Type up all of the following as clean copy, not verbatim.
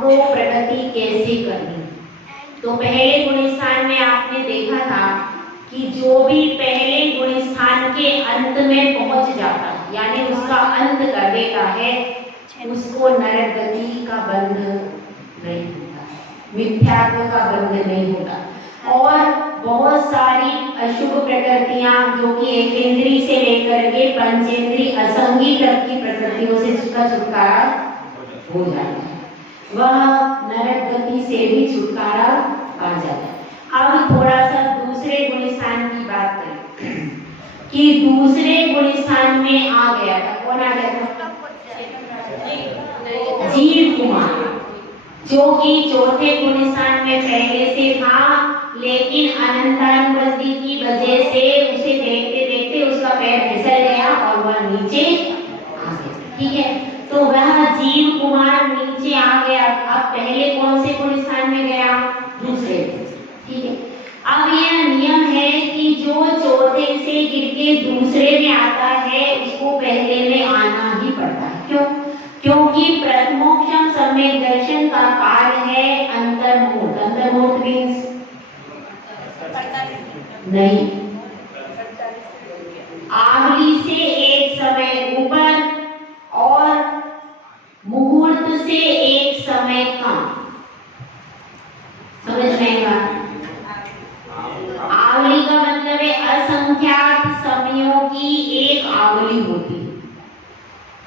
हमको प्रगति कैसे करनी। तो पहले गुण स्थान में आपने देखा था कि जो भी पहले गुण स्थान के अंत में पहुंच जाता है, यानी उसका अंत कर देता है, उसको नरक गति का बंध नहीं होता, मिथ्यात्व का बंध नहीं होता। और बहुत सारी अशुभ प्रकृतियां जो कि एकेंद्रीय से लेकर के पंचेंद्रीय असंगी तक की प्रकृतियों से उसका छुटकारा हो जाता है, वह नरक गति से भी छुटकारा पा जाता है। अब थोड़ा सा दूसरे गुण स्थान की बात करें कि दूसरे गुण स्थान में आ गया था, कौन आ गया था? जीव कुमार, जो कि चौथे गुण स्थान में पहले से था, लेकिन अनंतानुपस्थिति की वजह से उसे देखते देखते उसका पैर फिसल गया और वह नीचे आ गया। ठीक है, तो वह जीव कुमार नीचे आ गया। अब पहले कौन से गुण स्थान में गया? दूसरे। ठीक है, अब यह नियम है कि जो चौथे से गिर के दूसरे में आता है उसको पहले में आना ही पड़ता है। क्यों? क्योंकि प्रथमोक्षम सम्यक दर्शन का काल है अंतर्मुहूर्त। अंतर्मुहूर्त मीन्स नहीं, आवली से एक समय ऊपर और मुहूर्त से एक समय कम। समझ में आया? आवली का मतलब है असंख्यात समयों की एक आवली होती है,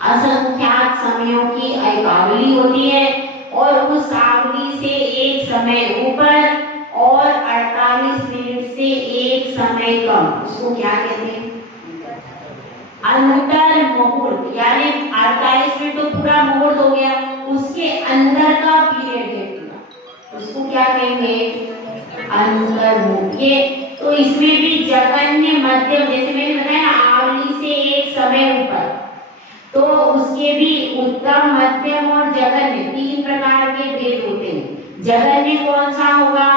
असंख्यात समयों की एक आवली होती है, और उस आवली से एक समय ऊपर और 48 मिनट से एक समय कम, उसको क्या कहते हैं? अंतर मुहूर्त। यानी 48 मिनट तो पूरा मुहूर्त हो गया, उसके अंदर का पीरियड है पूरा, उसको क्या कहेंगे? अंतर मुहूर्त। ये तो इसमें भी जगन्य मध्यम, जैसे मैंने बताया आवली से एक समय ऊपर, तो उसके भी उत्तम मध्यम और जगन्य तीन प्रकार के भेद होते हैं। जगन्य कौन सा होगा?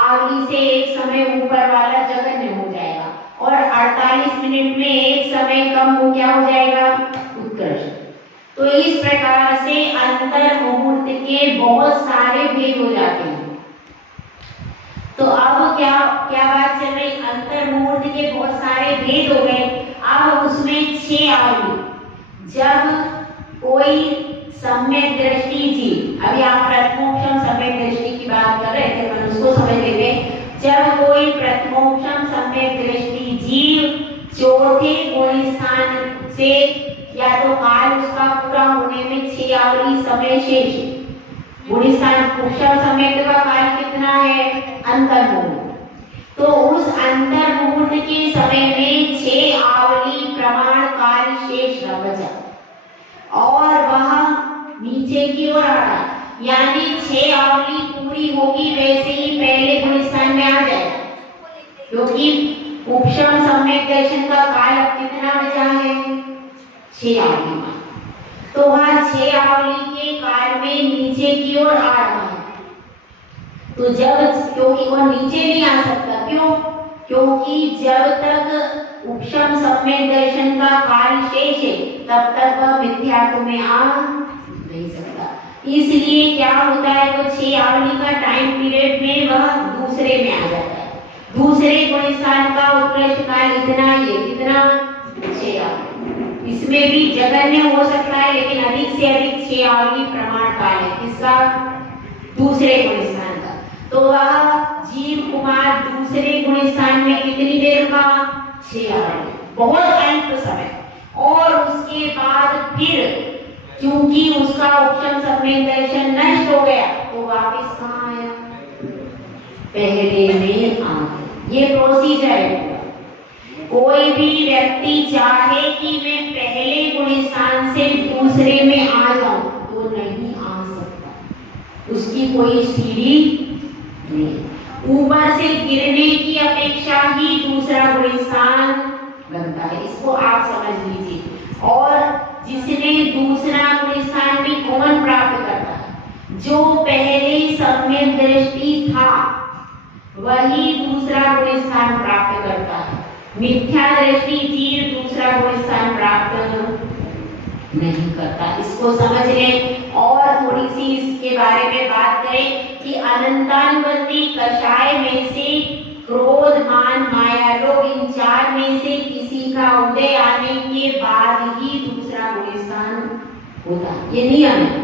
आवली से एक समय ऊपर वाला जगन्य हो जाएगा, और 48 मिनट में एक समय कम हो क्या हो जाएगा? उत्कृष्ट। तो इस प्रकार से अंतर मुहूर्त के बहुत सारे भेद हो जाते हैं। तो अब क्या क्या बात चल रही? अंतर मुहूर्त के बहुत सारे भेद हो गए। अब उसमें 6 आवली, जब कोई सम्यक दृष्टि जीव, अभी आप प्रथमोक्षम सम्यक दृष्टि की बात कर रहे थे, मैं उसको समझ लेंगे। जब कोई प्रथमोक्षम सम्यक दृष्टि जीव चौथे गुण स्थान से, या तो काल उसका पूरा होने में 6 आवली समय शेष, गुण स्थान पुरुषम सम्यक का काल कितना है? अंतर मुहूर्त। तो उस अंतर मुहूर्त के समय में 6 आवली प्रमाण काल शेष न बचा, और वह नीचे की ओर आ रहा, यानी 6 आवली पूरी होगी वैसे ही पहले गुण स्थान में आ जाए, क्योंकि उपशम सम्यक दर्शन का काल अब कितना बचा है? 6 आवली। तो वह 6 आवली के काल में नीचे की ओर आ रहा है। तो जब, क्योंकि वह नीचे नहीं आ सकता, क्यों? क्योंकि जब तक उपशम सम्यक दर्शन का काल शेष है तब तक वह मिथ्यात्व में आ नहीं सकता। इसलिए क्या होता है, वो 6 आवली का टाइम पीरियड में वह दूसरे में आ जाता है। दूसरे गुण स्थान का उत्कृष्ट काल इतना ही है, कितना? 6 आवली। इसमें भी जगन्य हो सकता है, लेकिन अधिक से अधिक 6 आवली प्रमाण काल है। किसका? दूसरे गुण स्थान का। तो वह जीव कुमार दूसरे गुण स्थान में कितनी देर का? 6 आवली, बहुत अल्प समय। और उसके बाद फिर क्योंकि उसका उपशम सम्यक दर्शन नष्ट हो गया, तो वापस कहाँ आया? पहले में आ गया। ये प्रोसीजर है। कोई भी व्यक्ति चाहे कि मैं पहले गुण स्थान से दूसरे में आ जाऊं, तो नहीं आ सकता, उसकी कोई सीढ़ी नहीं। ऊपर से गिरने की अपेक्षा ही दूसरा गुण स्थान बनता है, इसको आप समझ लीजिए। और जिसने दूसरा गुण स्थान भी कौन प्राप्त करता है? जो पहले सम्यक दृष्टि था वही दूसरा गुण स्थान प्राप्त करता है। मिथ्या दृष्टि जीव दूसरा गुण स्थान प्राप्त नहीं करता। इसको समझ लें और थोड़ी सी इसके बारे में बात करें कि अनंतानुबंधी कषाय में से क्रोध, मान, माया, लोभ इन चार में से किसी का उदय आने के बाद ही दूसरा गुण स्थान होता है। ये नियम है,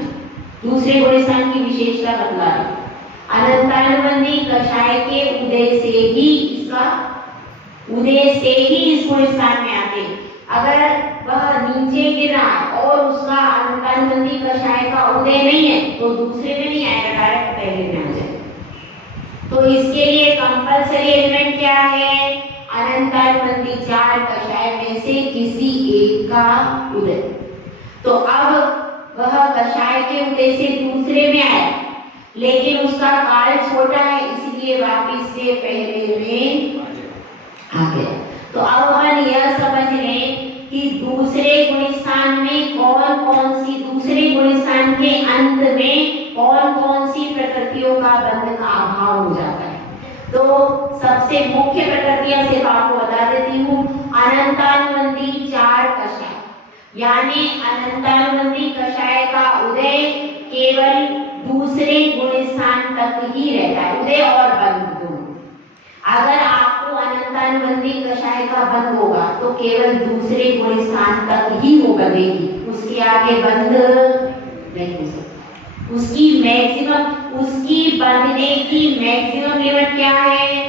दूसरे गुण स्थान की विशेषता बतला रहा है। अनंतानुबंधी कषाय के उदय से ही इस गुण स्थान में आते। अगर वह नीचे गिरा और उसका अनंतानुबंधी कषाय का उदय नहीं है तो दूसरे में नहीं आएगा, डायरेक्ट पहले में आ जाएगा। तो इसके लिए कंपल्सरी एलिमेंट क्या है? अनंतानुबंधी चार कषाय में से किसी एक का उदय। तो अब वह कषाय के उदय से दूसरे में आया, लेकिन उसका काल छोटा है, इसलिए वापिस से पहले में आ गया। तो अब अपन यह समझ लें कि दूसरे गुण स्थान में कौन कौन सी, दूसरे गुण स्थान के अंत में कौन कौन सी प्रकृतियों का बंध का अभाव हो जाता है। तो सबसे मुख्य प्रकृतियां सिर्फ आपको बता देती हूँ। अनंतानुबंधी चार कषाय, यानी अनंतानुबंधी कषाय का उदय केवल दूसरे गुण स्थान तक ही रहता है, उदय और बंध दोनों। अगर आपको अनंतानुबंधी कषाय का बंध होगा तो केवल दूसरे गुण स्थान तक ही वो बंधेगी, उसके आगे बंध नहीं हो सकता। उसकी मैक्सिमम, उसकी बंधने की मैक्सिमम लिमिट क्या है?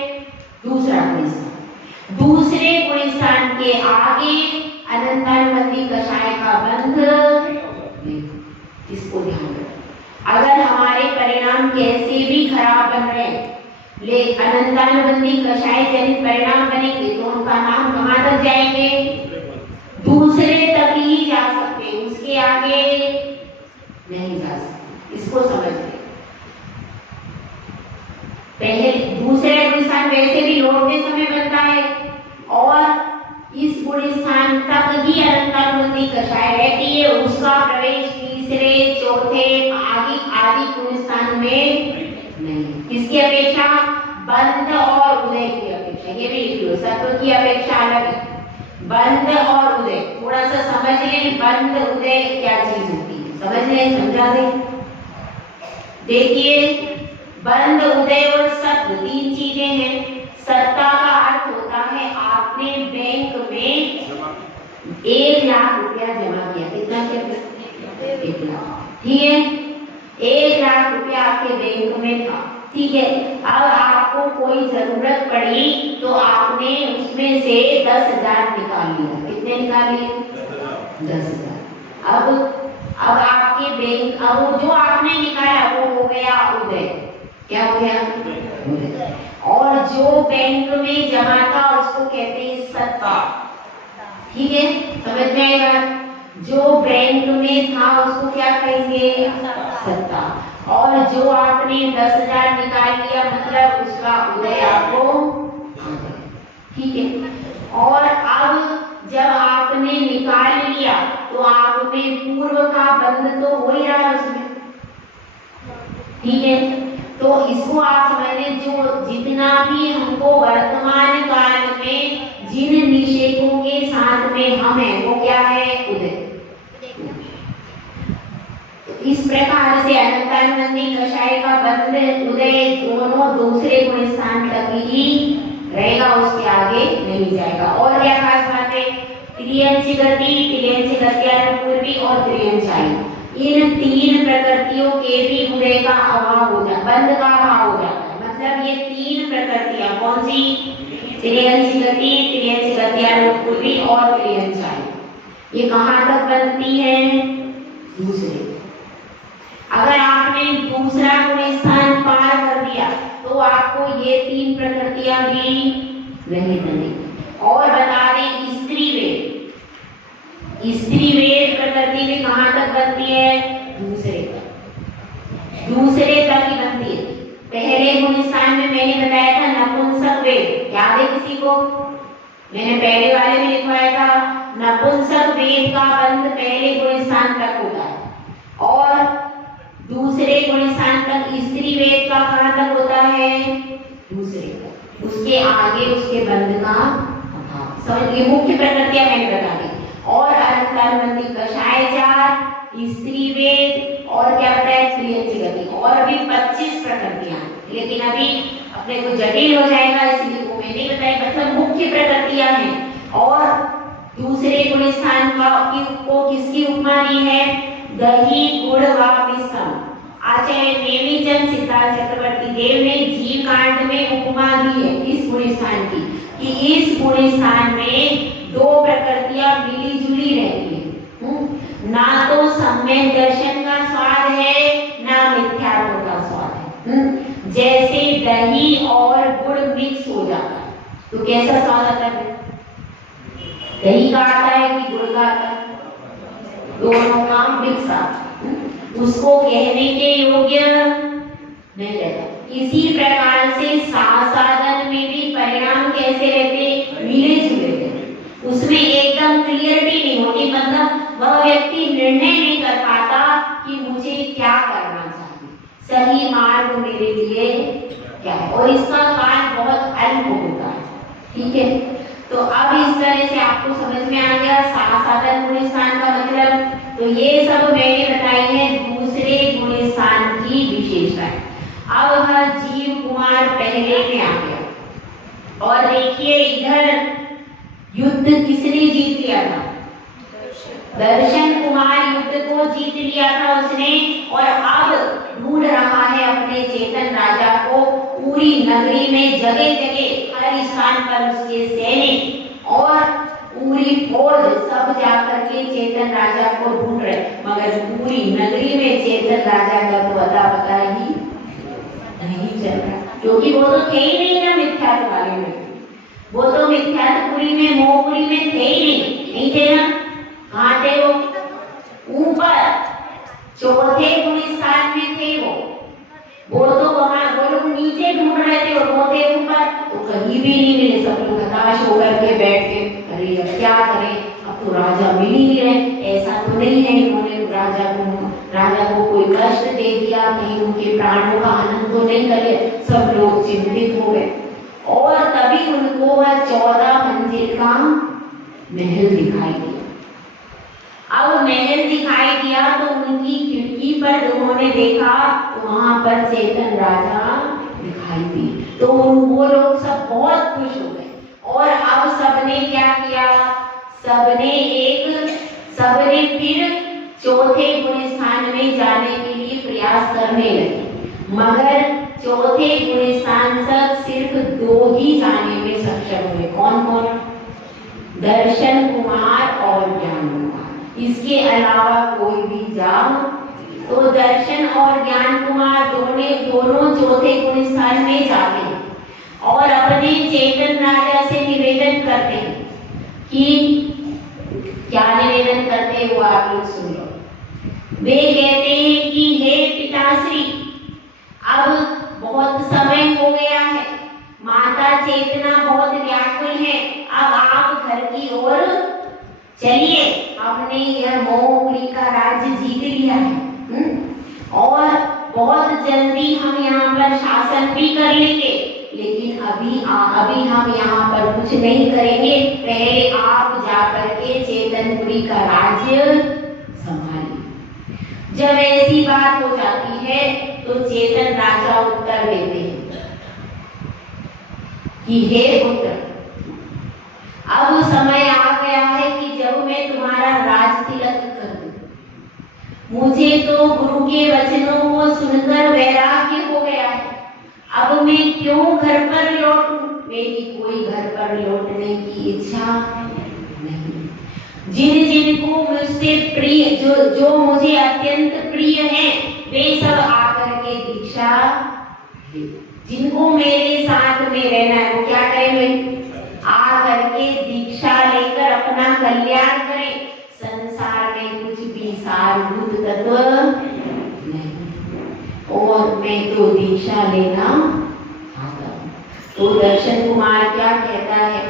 दूसरा गुण स्थान। दूसरे गुण स्थान के आगे अनंतानुबंधी कषाय का बंध नहीं, इसको ध्यान रखें। अगर हमारे परिणाम कैसे भी खराब बन रहे हैं, ले अनंतानुबंधी कषाय जनित परिणाम बनेंगे तो उनका नाम कहाँ तक जाएंगे? दूसरे तक ही जा सकते, उसके आगे नहीं जा सकते। इसको समझते। पहले दूसरे गुण स्थान वैसे भी लौटते समय बनता है और इस गुण स्थान तक ही अनंतानुबंधी कषाय रहती है, उसका प्रवेश तीसरे, चौथे, आदि गुण स्थान में नहीं। किसकी अपेक्षा? बंध और उदय की अपेक्षा। ये भी लिख लो, सत्व की अपेक्षा अलग है, बंध और उदय। थोड़ा सा समझ लें बंध उदय क्या चीज होती है, समझ लें, समझा दें। देखिए, बंध, उदय और सत्व तीन चीजें हैं। सत्ता का अर्थ होता है आपने बैंक में 1 लाख रुपया जमा किया। कितना किया? 1 लाख। ठीक है, 1 लाख रुपया आपके बैंक में था। ठीक है, अब आपको कोई जरूरत पड़ी तो आपने उसमें से 10,000 निकाल लिया। कितने निकाल लिए? 10,000। अब आपके बैंक, अब जो आपने निकाला वो हो गया उदय। क्या हो गया? उदय। और जो बैंक में जमा था उसको कहते हैं सत्ता। ठीक है, समझ में आएगा? जो बैंक में था उसको क्या कहेंगे? सत्ता। और जो आपने 10,000 निकाल लिया मतलब उसका उदय आपको आ गया। ठीक है, और अब जब आपने निकाल लिया तो आपने पूर्व का बंध तो हो ही रहा उसमें। ठीक है, तो इसको आप समझ लें, जो जितना भी हमको वर्तमान काल में जिन निषेधों के साथ में हम हैं वो क्या है? उदय। इस प्रकार से अनंतानुबंधी कषाय का बंध, उदय दोनों दूसरे गुण स्थान तक ही रहेगा, उसके आगे नहीं जाएगा। और क्या खास बात है? त्रियंची गति, त्रियंची गत्यानुपूर्वी और त्रियंचाई, इन तीन प्रकृतियों के भी उदय का अभाव हो जाता, बंध का अभाव हो जाता है। मतलब ये तीन प्रकृतियां कौन सी? त्रियंची गति, त्रियंची गत्यानुपूर्वी और त्रियंचाई, ये कहाँ तक बनती है? दूसरे। अगर आपने दूसरा गुण स्थान पार कर दिया तो आपको ये तीन प्रकृतियां भी नहीं बनेगी। और बता दें, स्त्री वेद, स्त्री वेद प्रकृति में कहाँ तक बनती है? दूसरे तक, दूसरे तक ही बनती है। पहले गुण स्थान में मैंने बताया था नपुंसक वेद, याद है किसी को? मैंने पहले वाले में लिखवाया था नपुंसक वेद का बंध पहले गुण स्थान तक होता है और दूसरे गुण स्थान तक स्त्री वेद का कहाँ तक होता है? दूसरे तक, उसके आगे उसके बंध का अभाव। समझ, ये मुख्य प्रकृतियां मैंने बता दी। और अनंतानुबंधी कषाय चार, स्त्री वेद और क्या बताया? त्रियंची गति। लेकिन अभी अपने को जटिल हो जाएगा, इसलिए वो मैंने बताई। मतलब मुख्य प्रकृतियां हैं। और दूसरे गुण स्थान को किसकी उपमा दी है? दही गुड़ व मिश्रम। आचार्य नेमिचंद सिद्धार्थ चक्रवर्ती देव ने जीव कांड में उपमा दी है इस गुण स्थान की, कि इस गुण स्थान में दो प्रकृतियां मिली जुली रहती है। ना तो सम्यक दर्शन का स्वाद है, ना मिथ्यात्व का स्वाद है। जैसे दही और गुड़ मिक्स हो जाता है तो कैसा स्वाद आता है? दही का आता है कि गुड़ का आता है? दोनों का मिक्स आता है, उसको कहने के योग्य नहीं रहता। इसी प्रकार से साधन में भी परिणाम कैसे रहते? मिले जुले रहते। उसमें एकदम क्लियरिटी नहीं होती, मतलब वह व्यक्ति निर्णय नहीं कर पाता कि मुझे क्या करना चाहिए, सही मार्ग मेरे लिए क्या है, और इसका काल बहुत अल्प होता है। ठीक है, तो अब इस तरह से आपको समझ में आ गया साधन गुण स्थान का मतलब। तो ये सब मैंने बताई है दूसरे गुण स्थान की विशेषताएं। अब वह जीव कुमार पहले में आ गया, और देखिए इधर युद्ध किसने जीत लिया था? दर्शन कुमार युद्ध को जीत लिया था उसने, और अब ढूंढ रहा है अपने चेतन राजा को। पूरी नगरी में जगह जगह हर स्थान पर उसके सैनिक और पूरी फौज सब जाकर के चेतन राजा को ढूंढ रहे, मगर पूरी नगरी में चेतन राजा का तो पता ही नहीं चल रहा, क्योंकि वो तो थे ही नहीं ना मिथ्यात्व वाले में, वो तो मिथ्यात्वपुरी में मोहपुरी में थे ही नहीं थे ना। कहाँ थे वो? ऊपर चौथे गुण स्थान में थे वो तो वहां वो लोग नीचे ढूंढ रहे थे और वो थे ऊपर, तो कहीं भी नहीं मिले। सब लोग हताश होकर के बैठ के, अरे अब क्या करें, अब तो राजा मिल ही नहीं रहे। ऐसा तो नहीं है इन्होंने राजा को कोई कष्ट दे दिया, कहीं उनके प्राणों का आनंद तो नहीं करे। सब लोग चिंतित हो गए, और तभी उनको वह 14 मंजिल का महल दिखाई दिया। अब महल दिखाई दिया तो उनकी खिड़की पर उन्होंने देखा तो वहां पर चेतन राजा दिखाई दी, तो वो लोग सब बहुत खुश हो गए। और अब सबने क्या किया? सबने फिर चौथे गुण स्थान में जाने के लिए प्रयास करने लगे, मगर चौथे गुण स्थान तक सिर्फ 2 ही जाने में सक्षम हुए। कौन कौन? दर्शन कुमार और ज्ञान कुमार, इसके अलावा कोई भी जा। तो दर्शन और ज्ञान कुमार दोनों चौथे गुण स्थान में जाते हैं और अपने चेतन राजा से निवेदन करते हैं कि क्या निवेदन करते हैं वो आप लोग सुन लो। वे कहते हैं कि हे पिताश्री, अब बहुत समय हो गया है, माता चेतना बहुत व्याकुल है, अब आप घर की ओर चलिए। हमने यह मोहपुरी का राज्य जीत लिया है और बहुत जल्दी हम यहाँ पर शासन भी कर लेंगे, लेकिन अभी हम यहाँ पर कुछ नहीं करेंगे, पहले आप जाकर के चेतनपुरी का राज्य संभालिए। जब ऐसी बात हो जाती है तो चेतन राजा उत्तर देते हैं कि हे पुत्र, अब समय आ गया है कि जब मैं तुम्हारा राज तिलक कर दूं। मुझे तो गुरु के वचनों को सुनकर वैराग्य हो गया है, अब मैं क्यों घर पर लौटूं? मेरी कोई घर पर लौटने की इच्छा नहीं। जिन को मुझसे प्रिय, जो मुझे अत्यंत प्रिय हैं, वे सब आकर के दीक्षा, जिनको मेरे साथ में रहना है वो क्या करेंगे? आकर के दीक्षा लेकर अपना कल्याण करें। संसार में कुछ भी सारभूत तत्व नहीं, और मैं तो दीक्षा लेना आता हूँ। तो दर्शन कुमार क्या कहता है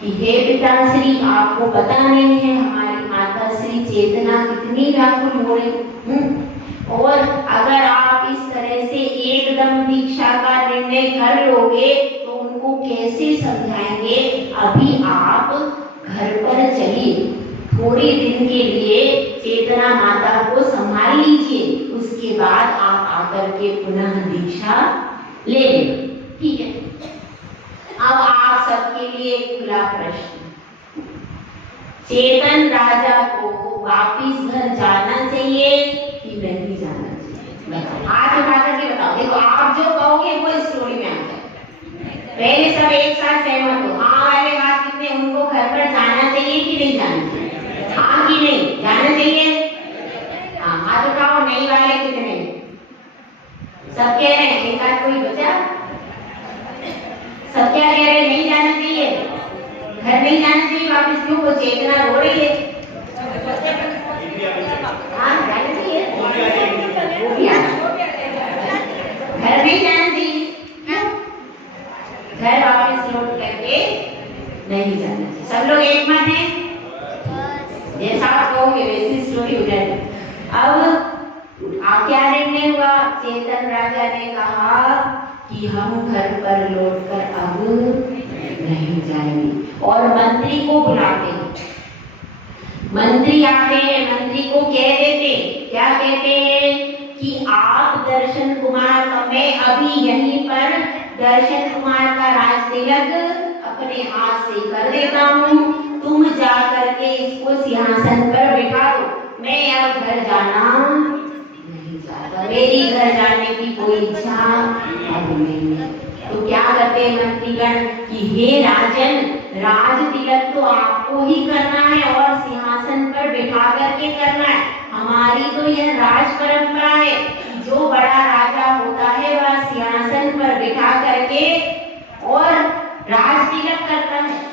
कि हे पिताश्री, आपको पता नहीं है हमारी माता श्री चेतना कितनी व्याकुल हो रही, और अगर आप इस तरह से एकदम दीक्षा का निर्णय कर लोगे तो उनको कैसे समझाएंगे? अभी आप घर पर चलिए, थोड़े दिन के लिए चेतना माता को संभाल लीजिए, उसके बाद आप आकर के पुनः दीक्षा ले लेना, ठीक है। अब आप सबके लिए एक खुला प्रश्न, चेतन राजा को वापिस घर जाना चाहिए कि नहीं जाना चाहिए? हाथ उठा करके बताओ। देखो आप जो कहोगे वो स्टोरी में आ जाए। पहले सब एक साथ सहमत हो। हाँ वाले हाथ कितने, उनको घर पर जाना चाहिए कि नहीं जाना चाहिए? हाँ कि नहीं जाना चाहिए? हाँ हाथ उठाओ। नहीं वाले कितने? सब कह रहे हैं, एक आध कोई बचा? सब क्या कह रहे हैं? नहीं जाना चाहिए, घर नहीं जाना चाहिए वापस। क्यों? वो चेतना रो रही है। हाँ जाना चाहिए, घर नहीं जाना चाहिए। घर वापस लौट करके नहीं जाना चाहिए। सब लोग एक मत हैं? जैसा आप कहोगे वैसी स्टोरी हो जाएगी। अब क्या निर्णय हुआ? चेतन राजा ने कहा कि हम घर पर लौटकर अब नहीं जाएंगे, और मंत्री को बुलाते हैं। मंत्री आते हैं, मंत्री को कह देते, क्या कहते हैं कि आप दर्शन कुमार का, मैं अभी यहीं पर दर्शन कुमार का राज तिलक अपने हाथ से कर देता हूँ, तुम जा करके इसको सिंहासन पर बिठा दो, मैं अब घर जाना नहीं चाहता, मेरी घर जाने की कोई इच्छा अब नहीं है। तो क्या करते हैं मंत्रीगण कि हे राजन, राज तिलक तो आपको ही करना है और सिंहासन पर बिठा करके करना है। हमारी तो यह राज परंपरा है, जो बड़ा राजा होता है वह सिंहासन पर बिठा करके और राज तिलक करता है।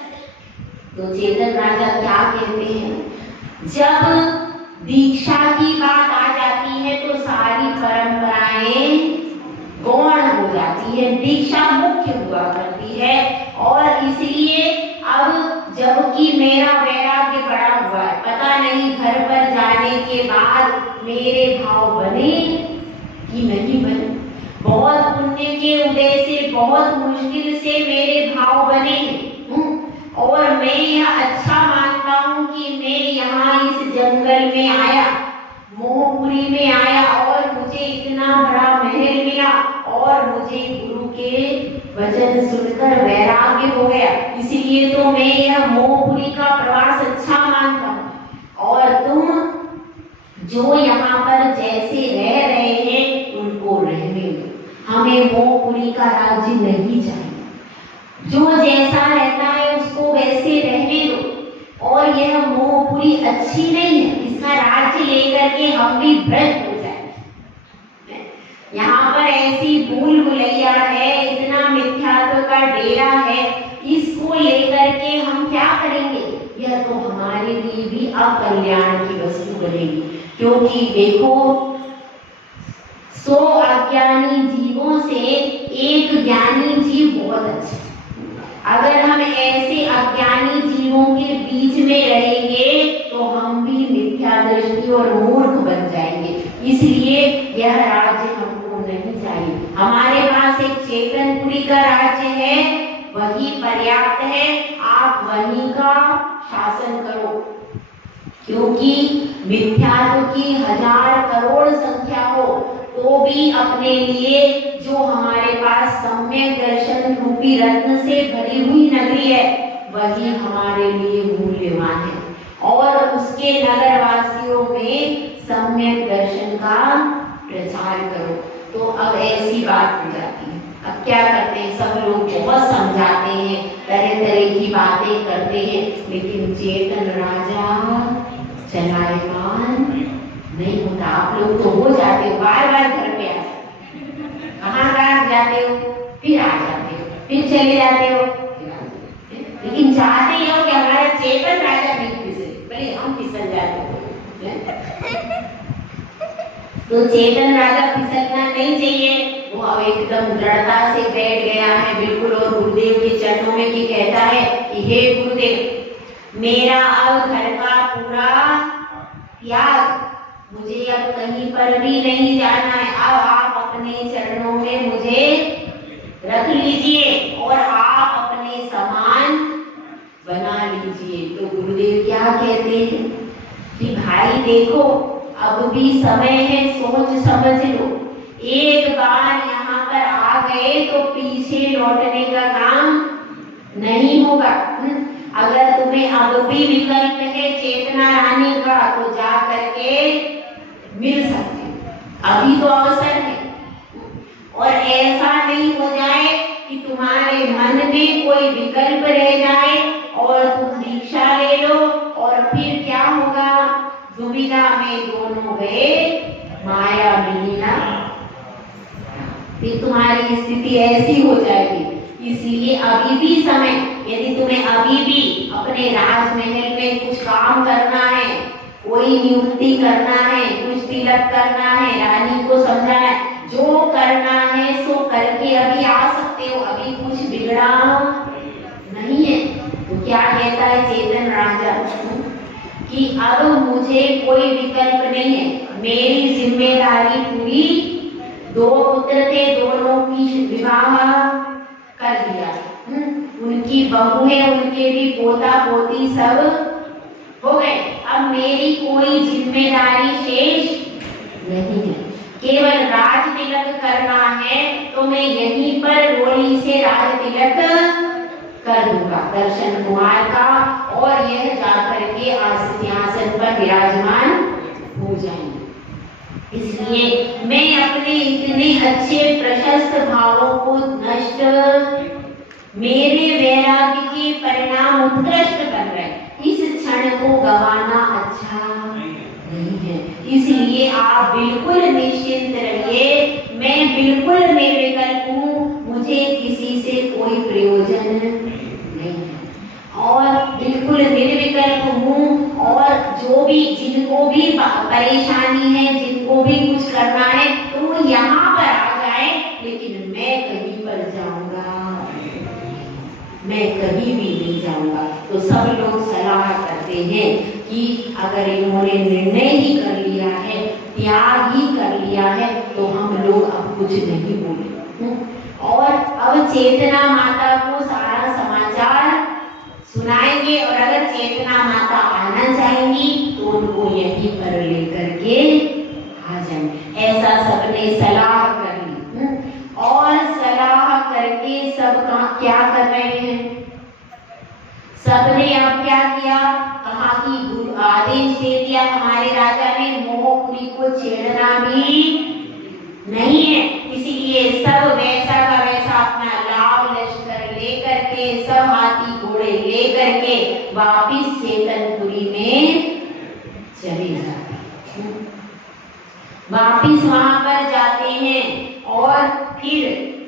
तो चेतन राजा क्या कहते हैं, जब दीक्षा की बात आ जाती है तो सारी परंपराएं गौण हो जाती है, दीक्षा मुख्य हुआ करती है। और इसलिए अब जबकि मेरा वैराग्य बड़ा हुआ है, पता नहीं घर पर जाने के बाद मेरे भाव बने कि नहीं बने। बहुत पुण्य के उदय से बहुत मुश्किल से मेरे भाव बने, और मैं यह अच्छा मानता हूँ कि मैं यहाँ इस जंगल में आया, मोहपुरी में आया, और मुझे इतना बड़ा महल मिला, और मुझे गुरु के वचन सुनकर वैराग्य हो गया, इसलिए तो मैं यह मोहपुरी का प्रवास अच्छा मानता हूँ। और तुम जो यहाँ पर जैसे रह रहे हैं उनको रहने दो, हमें मोहपुरी का राज्य नहीं चाहिए, जो जैसा रहता है उसको वैसे रहने दो। और यह मोहपुरी अच्छी नहीं है, इसका राज्य लेकर के हम भी भ्रष्ट हो जाए। यहाँ पर ऐसी भूल भुलैया है, इतना मिथ्यात्व का डेरा है, इसको लेकर के हम क्या करेंगे? यह तो हमारे लिए भी अकल्याण की वस्तु बनेगी। क्योंकि देखो 100 अज्ञानी जीवों से एक ज्ञानी जीव बहुत अच्छा। अगर हम ऐसे अज्ञानी जीवों के बीच में रहेंगे तो हम भी मिथ्या दृष्टि और मूर्ख बन जाएंगे, इसलिए यह राज्य हमको नहीं चाहिए। हमारे पास एक चेतनपुरी का राज्य है, वही पर्याप्त है, आप वहीं का शासन करो। क्योंकि मिथ्यात्व की 1000 करोड़ संख्या हो तो भी अपने लिए जो हमारे पास सम्यक दर्शन रूपी रत्न से भरी हुई नगरी है वही हमारे लिए मूल्यवान है, और उसके नगरवासियों में सम्यक दर्शन का प्रचार करो। तो अब ऐसी बात हो जाती है। अब क्या करते हैं, सब लोग बहुत समझाते हैं, तरह तरह की बातें करते हैं, लेकिन चेतन राजा चलायमान नहीं होता। आप लोग तो हो जाते हो, बार बार घर पे आ कहाँ जाते हो, फिर आ जाते हो, फिर चले जाते हो, लेकिन चाहते ही हो कि हमारा चेतन राजा भी फिसले, भले हम फिसल जाते हो। तो चेतन राजा फिसलना नहीं चाहिए, वो अब एकदम दृढ़ता से बैठ गया है बिल्कुल, और गुरुदेव के चरणों में भी कहता है कि हे गुरुदेव, मेरा अब घर का पूरा त्याग, मुझे अब कहीं पर भी नहीं जाना है, अब आप अपने चरणों में मुझे रख लीजिए और आप अपने समान बना लीजिए। तो गुरुदेव क्या कहते हैं कि भाई देखो अब भी समय है, सोच समझ लो, एक बार यहाँ पर आ गए तो पीछे लौटने का काम नहीं होगा। अगर तुम्हें अब भी विकल्प है चेतना लाने का तो जा करके मिल सकते, अभी तो अवसर है। और ऐसा नहीं हो जाए कि तुम्हारे मन में कोई विकल्प रह जाए और तुम दीक्षा ले लो और फिर क्या होगा, दुविधा में दोनों गए माया मिली ना, फिर तुम्हारी स्थिति ऐसी हो जाएगी। इसलिए अभी भी समय, यदि तुम्हें अभी भी अपने राजमहल में कुछ काम करना है, कोई नियुक्ति करना है, कुछ तिलक करना है, रानी को समझाना है, जो करना है सो करके अभी आ सकते हो, अभी कुछ बिगड़ा नहीं है। तो क्या कहता है चेतन राजा कि अब मुझे कोई विकल्प नहीं है, मेरी जिम्मेदारी पूरी, 2 पुत्र थे, दोनों की विवाह कर दिया, उनकी बहू है, उनके भी पोता पोती सब हो गए, अब मेरी कोई जिम्मेदारी शेष नहीं है, केवल राज तिलक करना है तो मैं यहीं पर रोली से राज तिलक कर दूंगा दर्शन कुमार का, और यह जाकर के सिंहासन पर विराजमान हो जाएंगे। इसलिए मैं अपने इतने अच्छे प्रशस्त भावों को नष्ट, मेरे वैराग्य के परिणाम उत्कृष्ट बन रहे, इस क्षण को गंवाना अच्छा नहीं है। इसलिए आप बिल्कुल निश्चिंत रहिए, मैं बिल्कुल निर्विकल्प हूँ, मुझे किसी से कोई प्रयोजन नहीं है और बिल्कुल निर्विकल्प हूँ, और जो भी जिनको भी परेशानी है, जिनको भी कुछ करना है तो वो यहाँ पर आ जाए, लेकिन मैं कहीं पर जाऊंगा, मैं कहीं भी नहीं जाऊंगा। तो सब लोग सलाह करते हैं कि अगर इन्होंने निर्णय ही कर लिया है, त्याग ही कर लिया है, तो हम लोग अब कुछ नहीं बोले। और अब चेतना माता को सारा समाचार सुनाएंगे, और अगर चेतना माता आना चाहेंगी तो उनको यहीं पर लेकर के आ जाएंगे। ऐसा सबने सलाह कर ली, और सलाह करके सब क्या कर रहे हैं, सबने अब क्या किया, कहा कि आदेश दे दिया हमारे राजा ने, मोहपुरी को छेड़ना भी नहीं है, इसीलिए सब वैसा का वैसा अपना लाव लश्कर लेकर के, सब हाथी घोड़े लेकर के वापिस चेतनपुरी में चले जाते हैं, वापिस वहां पर जाते हैं। और फिर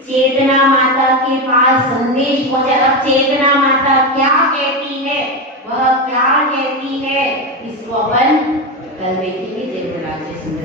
चेतना माता के पास संदेश पहुंचा। अब चेतना माता क्या कहती है, वह क्या कहती है, इसको अपन कल देखेंगे। जय प्रहलाद, जय सुंदर।